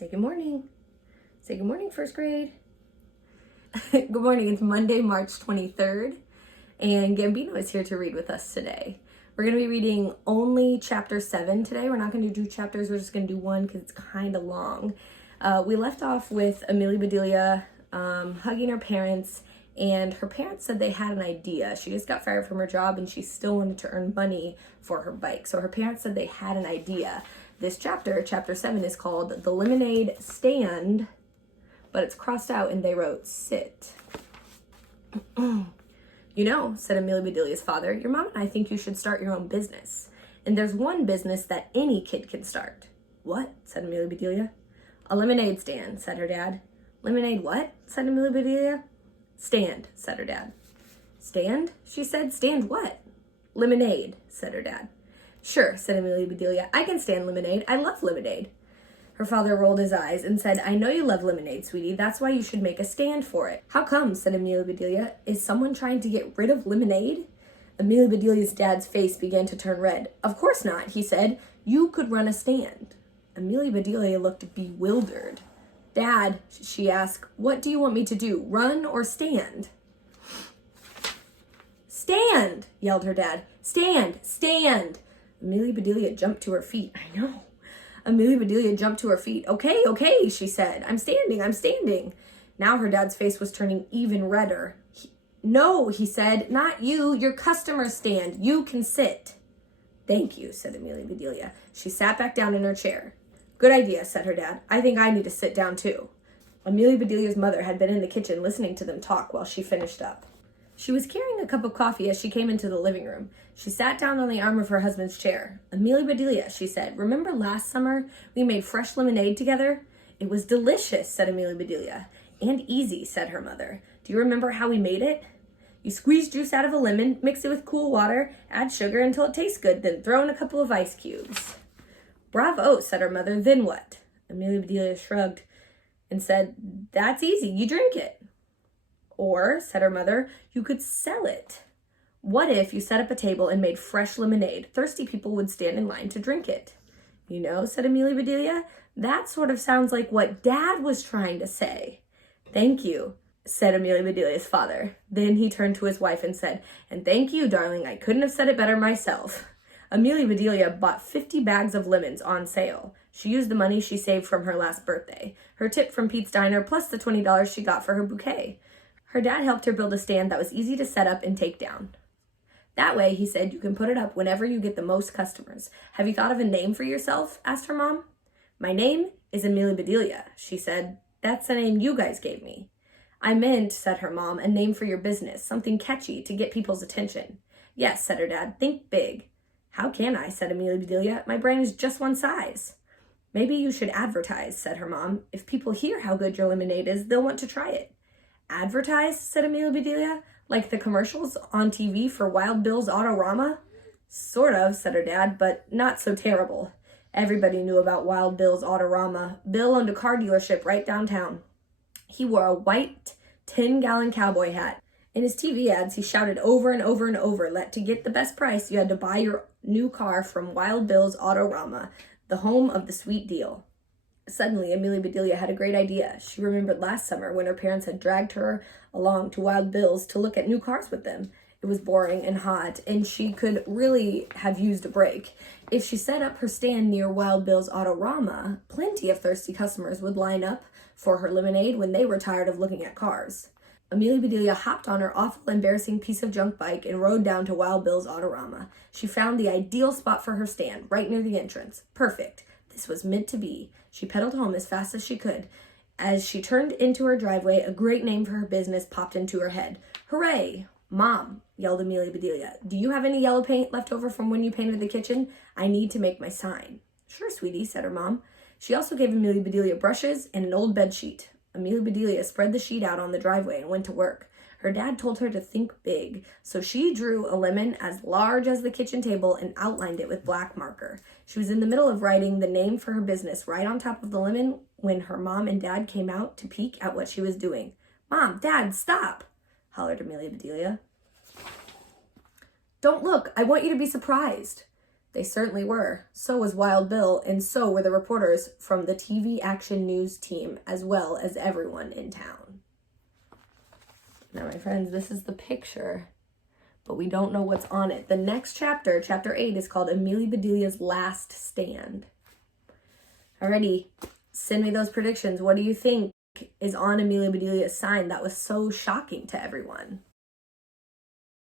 Say good morning. Say good morning, first grade. Good morning. It's Monday, March 23rd, and Gambino is here to read with us today. We're going to be reading only chapter 7 today. We're not going to do chapters. We're just going to do one because it's kind of long. We left off with Amelia Bedelia hugging her parents, and her parents said they had an idea. She just got fired from her job, and she still wanted to earn money for her bike. So her parents said they had an idea. This chapter, chapter 7, is called The Lemonade Stand, but it's crossed out and they wrote sit. You know, said Amelia Bedelia's father, your mom and I think you should start your own business. And there's one business that any kid can start. What? Said Amelia Bedelia. A lemonade stand, said her dad. Lemonade what? Said Amelia Bedelia. Stand, said her dad. Stand? She said. Stand what? Lemonade, said her dad. Sure, said Amelia Bedelia. I can stand lemonade. I love lemonade. Her father rolled his eyes and said, I know you love lemonade, sweetie. That's why you should make a stand for it. How come? Said Amelia Bedelia. Is someone trying to get rid of lemonade? Amelia Bedelia's dad's face began to turn red. Of course not, he said. You could run a stand. Amelia Bedelia looked bewildered. Dad, she asked, what do you want me to do, run or stand? Stand, yelled her dad. Stand, stand. Amelia Bedelia jumped to her feet. I know. Amelia Bedelia jumped to her feet. Okay, she said. I'm standing. Now her dad's face was turning even redder. No, he said, not you. Your customers stand. You can sit. Thank you, said Amelia Bedelia. She sat back down in her chair. Good idea, said her dad. I think I need to sit down too. Amelia Bedelia's mother had been in the kitchen listening to them talk while she finished up. She was carrying a cup of coffee as she came into the living room. She sat down on the arm of her husband's chair. Amelia Bedelia, she said, remember last summer we made fresh lemonade together? It was delicious, said Amelia Bedelia. And easy, said her mother. Do you remember how we made it? You squeeze juice out of a lemon, mix it with cool water, add sugar until it tastes good, then throw in a couple of ice cubes. Bravo, said her mother. Then what? Amelia Bedelia shrugged and said, that's easy. You drink it. Or, said her mother, you could sell it. What if you set up a table and made fresh lemonade? Thirsty people would stand in line to drink it. You know, said Amelia Bedelia, that sort of sounds like what Dad was trying to say. Thank you, said Amelia Bedelia's father. Then he turned to his wife and said, and thank you, darling, I couldn't have said it better myself. Amelia Bedelia bought 50 bags of lemons on sale. She used the money she saved from her last birthday, her tip from Pete's Diner, plus the $20 she got for her bouquet. Her dad helped her build a stand that was easy to set up and take down. That way, he said, you can put it up whenever you get the most customers. Have you thought of a name for yourself? Asked her mom. My name is Amelia Bedelia, she said. That's the name you guys gave me. I meant, said her mom, a name for your business, something catchy to get people's attention. Yes, said her dad, think big. How can I, said Amelia Bedelia. My brain is just one size. Maybe you should advertise, said her mom. If people hear how good your lemonade is, they'll want to try it. Advertise, said Amelia Bedelia, like the commercials on TV for Wild Bill's Autorama? Sort of, said her dad, but not so terrible. Everybody knew about Wild Bill's Autorama. Bill owned a car dealership right downtown. He wore a white 10-gallon cowboy hat. In his TV ads, he shouted over and over and over that to get the best price, you had to buy your new car from Wild Bill's Autorama, the home of the sweet deal. Suddenly, Amelia Bedelia had a great idea. She remembered last summer when her parents had dragged her along to Wild Bill's to look at new cars with them. It was boring and hot, and she could really have used a break. If she set up her stand near Wild Bill's Autorama, plenty of thirsty customers would line up for her lemonade when they were tired of looking at cars. Amelia Bedelia hopped on her awful, embarrassing piece of junk bike and rode down to Wild Bill's Autorama. She found the ideal spot for her stand, right near the entrance. Perfect. This was meant to be. She pedaled home as fast as she could. As she turned into her driveway, a great name for her business popped into her head. Hooray! Mom, yelled Amelia Bedelia, do you have any yellow paint left over from when you painted the kitchen? I need to make my sign. Sure, sweetie, said her mom. She also gave Amelia Bedelia brushes and an old bed sheet. Amelia Bedelia spread the sheet out on the driveway and went to work. Her dad told her to think big, so she drew a lemon as large as the kitchen table and outlined it with black marker. She was in the middle of writing the name for her business right on top of the lemon when her mom and dad came out to peek at what she was doing. Mom, Dad, stop, hollered Amelia Bedelia. Don't look, I want you to be surprised. They certainly were. So was Wild Bill, and so were the reporters from the TV Action News team, as well as everyone in town. Now, my friends, this is the picture, but we don't know what's on it. The next chapter, chapter 8, is called Amelia Bedelia's Last Stand. Alrighty, send me those predictions. What do you think is on Amelia Bedelia's sign that was so shocking to everyone?